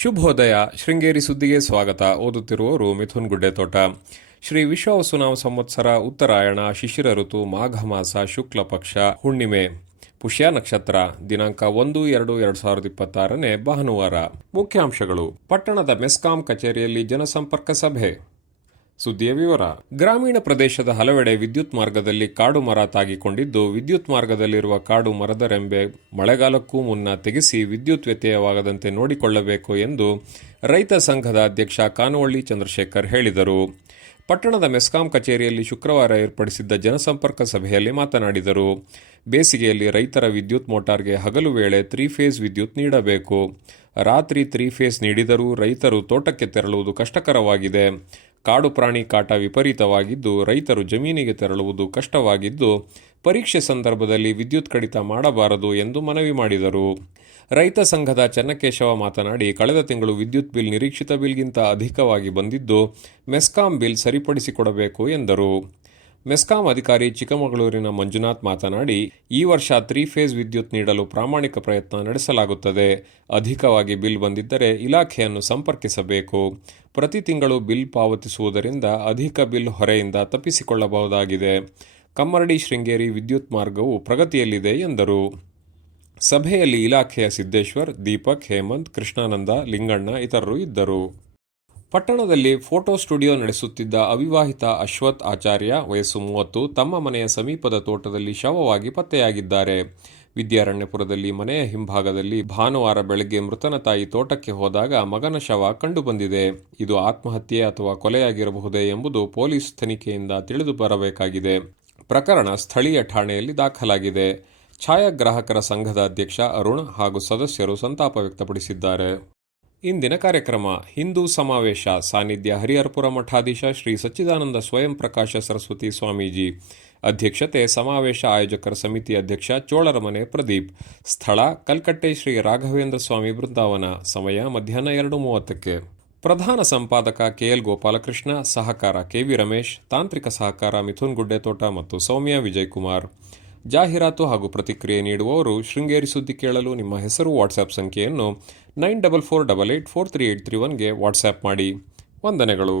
ಶುಭೋದಯ. ಶೃಂಗೇರಿ ಸುದ್ದಿಗೆ ಸ್ವಾಗತ. ಓದುತ್ತಿರುವವರು ಮಿಥುನ್ ಗುಡ್ಡೆತೋಟ. ಶ್ರೀ ವಿಶ್ವಾವಸುನಾಮ ಸಂವತ್ಸರ ಉತ್ತರಾಯಣ ಶಿಶಿರ ಋತು ಮಾಘ ಮಾಸ ಶುಕ್ಲ ಪಕ್ಷ ಹುಣ್ಣಿಮೆ ಪುಷ್ಯ ನಕ್ಷತ್ರ ದಿನಾಂಕ 1-2-2026 ಭಾನುವಾರ. ಮುಖ್ಯಾಂಶಗಳು. ಪಟ್ಟಣದ ಮೆಸ್ಕಾಂ ಕಚೇರಿಯಲ್ಲಿ ಜನಸಂಪರ್ಕ ಸಭೆ. ಸುದ್ದಿಯ ವಿವರ. ಗ್ರಾಮೀಣ ಪ್ರದೇಶದ ಹಲವೆಡೆ ವಿದ್ಯುತ್ ಮಾರ್ಗದಲ್ಲಿ ಕಾಡು ಮರ ತಾಗಿಕೊಂಡಿದ್ದು, ವಿದ್ಯುತ್ ಮಾರ್ಗದಲ್ಲಿರುವ ಕಾಡು ಮರದ ರೆಂಬೆ ಮಳೆಗಾಲಕ್ಕೂ ಮುನ್ನ ತೆಗೆಸಿ ವಿದ್ಯುತ್ ವ್ಯತ್ಯಯವಾಗದಂತೆ ನೋಡಿಕೊಳ್ಳಬೇಕು ಎಂದು ರೈತ ಸಂಘದ ಅಧ್ಯಕ್ಷ ಕಾನವಳ್ಳಿ ಚಂದ್ರಶೇಖರ್ ಹೇಳಿದರು. ಪಟ್ಟಣದ ಮೆಸ್ಕಾಂ ಕಚೇರಿಯಲ್ಲಿ ಶುಕ್ರವಾರ ಏರ್ಪಡಿಸಿದ್ದ ಜನಸಂಪರ್ಕ ಸಭೆಯಲ್ಲಿ ಮಾತನಾಡಿದರು. ಬೇಸಿಗೆಯಲ್ಲಿ ರೈತರ ವಿದ್ಯುತ್ ಮೋಟಾರ್ಗೆ ಹಗಲು ವೇಳೆ 3 ಫೇಸ್ ವಿದ್ಯುತ್ ನೀಡಬೇಕು. ರಾತ್ರಿ 3 ಫೇಸ್ ನೀಡಿದರೂ ರೈತರು ತೋಟಕ್ಕೆ ತೆರಳುವುದು ಕಷ್ಟಕರವಾಗಿದೆ. ಕಾಡು ಪ್ರಾಣಿ ಕಾಟ ವಿಪರೀತವಾಗಿದ್ದು, ರೈತರು ಜಮೀನಿಗೆ ತೆರಳುವುದು ಕಷ್ಟವಾಗಿದ್ದು, ಪರೀಕ್ಷೆ ಸಂದರ್ಭದಲ್ಲಿ ವಿದ್ಯುತ್ ಕಡಿತ ಮಾಡಬಾರದು ಎಂದು ಮನವಿ ಮಾಡಿದರು. ರೈತ ಸಂಘದ ಚನ್ನಕೇಶವ ಮಾತನಾಡಿ, ಕಳೆದ ತಿಂಗಳು ವಿದ್ಯುತ್ ಬಿಲ್ ನಿರೀಕ್ಷಿತ ಬಿಲ್ಗಿಂತ ಅಧಿಕವಾಗಿ ಬಂದಿದ್ದು, ಮೆಸ್ಕಾಂ ಬಿಲ್ ಸರಿಪಡಿಸಿಕೊಡಬೇಕು ಎಂದರು. ಮೆಸ್ಕಾಂ ಅಧಿಕಾರಿ ಚಿಕ್ಕಮಗಳೂರಿನ ಮಂಜುನಾಥ್ ಮಾತನಾಡಿ, ಈ ವರ್ಷ 3 ಫೇಸ್ ವಿದ್ಯುತ್ ನೀಡಲು ಪ್ರಾಮಾಣಿಕ ಪ್ರಯತ್ನ ನಡೆಸಲಾಗುತ್ತದೆ. ಅಧಿಕವಾಗಿ ಬಿಲ್ ಬಂದಿದ್ದರೆ ಇಲಾಖೆಯನ್ನು ಸಂಪರ್ಕಿಸಬೇಕು. ಪ್ರತಿ ತಿಂಗಳು ಬಿಲ್ ಪಾವತಿಸುವುದರಿಂದ ಅಧಿಕ ಬಿಲ್ ಹೊರೆಯಿಂದ ತಪ್ಪಿಸಿಕೊಳ್ಳಬಹುದಾಗಿದೆ. ಕಮ್ಮರಡಿ ಶೃಂಗೇರಿ ವಿದ್ಯುತ್ ಮಾರ್ಗವು ಪ್ರಗತಿಯಲ್ಲಿದೆ ಎಂದರು. ಸಭೆಯಲ್ಲಿ ಇಲಾಖೆಯ ಸಿದ್ದೇಶ್ವರ್, ದೀಪಕ್, ಹೇಮಂತ್, ಕೃಷ್ಣಾನಂದ, ಲಿಂಗಣ್ಣ ಇತರರು ಇದ್ದರು. ಪಟ್ಟಣದಲ್ಲಿ ಫೋಟೋ ಸ್ಟುಡಿಯೋ ನಡೆಸುತ್ತಿದ್ದ ಅವಿವಾಹಿತ ಅಶ್ವಥ್ ಆಚಾರ್ಯ, ವಯಸ್ಸು 30, ತಮ್ಮ ಮನೆಯ ಸಮೀಪದ ತೋಟದಲ್ಲಿ ಶವವಾಗಿ ಪತ್ತೆಯಾಗಿದ್ದಾರೆ. ವಿದ್ಯಾರಣ್ಯಪುರದಲ್ಲಿ ಮನೆಯ ಹಿಂಭಾಗದಲ್ಲಿ ಭಾನುವಾರ ಬೆಳಗ್ಗೆ ಮೃತನ ತಾಯಿ ತೋಟಕ್ಕೆ ಹೋದಾಗ ಮಗನ ಶವ ಕಂಡುಬಂದಿದೆ. ಇದು ಆತ್ಮಹತ್ಯೆ ಅಥವಾ ಕೊಲೆಯಾಗಿರಬಹುದೇ ಎಂಬುದು ಪೊಲೀಸ್ ತನಿಖೆಯಿಂದ ತಿಳಿದು ಬರಬೇಕಾಗಿದೆ. ಪ್ರಕರಣ ಸ್ಥಳೀಯ ಠಾಣೆಯಲ್ಲಿ ದಾಖಲಾಗಿದೆ. ಛಾಯಾಗ್ರಾಹಕರ ಸಂಘದ ಅಧ್ಯಕ್ಷ ಅರುಣ್ ಹಾಗೂ ಸದಸ್ಯರು ಸಂತಾಪ ವ್ಯಕ್ತಪಡಿಸಿದ್ದಾರೆ. ಇಂದಿನ ಕಾರ್ಯಕ್ರಮ. ಹಿಂದೂ ಸಮಾವೇಶ. ಸಾನ್ನಿಧ್ಯ ಹರಿಹರಪುರ ಮಠಾಧೀಶ ಶ್ರೀ ಸಚ್ಚಿದಾನಂದ ಸ್ವಯಂ ಪ್ರಕಾಶ ಸರಸ್ವತಿ ಸ್ವಾಮೀಜಿ. ಅಧ್ಯಕ್ಷತೆ ಸಮಾವೇಶ ಆಯೋಜಕರ ಸಮಿತಿ ಅಧ್ಯಕ್ಷ ಚೋಳರಮನೆ ಪ್ರದೀಪ್. ಸ್ಥಳ ಕಲ್ಕಟ್ಟೆ ಶ್ರೀ ರಾಘವೇಂದ್ರ ಸ್ವಾಮಿ ಬೃಂದಾವನ. ಸಮಯ ಮಧ್ಯಾಹ್ನ 2:30. ಪ್ರಧಾನ ಸಂಪಾದಕ ಕೆಎಲ್ ಗೋಪಾಲಕೃಷ್ಣ. ಸಹಕಾರ ಕೆವಿ ರಮೇಶ್. ತಾಂತ್ರಿಕ ಸಹಕಾರ ಮಿಥುನ್ ಗುಡ್ಡೆತೋಟ ಮತ್ತು ಸೌಮ್ಯ ವಿಜಯಕುಮಾರ್. ಜಾಹೀರಾತು ಹಾಗೂ ಪ್ರತಿಕ್ರಿಯೆ ನೀಡುವವರು. ಶೃಂಗೇರಿ ಸುದ್ದಿ ಕೇಳಲು ನಿಮ್ಮ ಹೆಸರು ವಾಟ್ಸ್ಆಪ್ ಸಂಖ್ಯೆಯನ್ನು 9448843831ಗೆ ವಾಟ್ಸ್ಆಪ್ ಮಾಡಿ. ವಂದನೆಗಳು.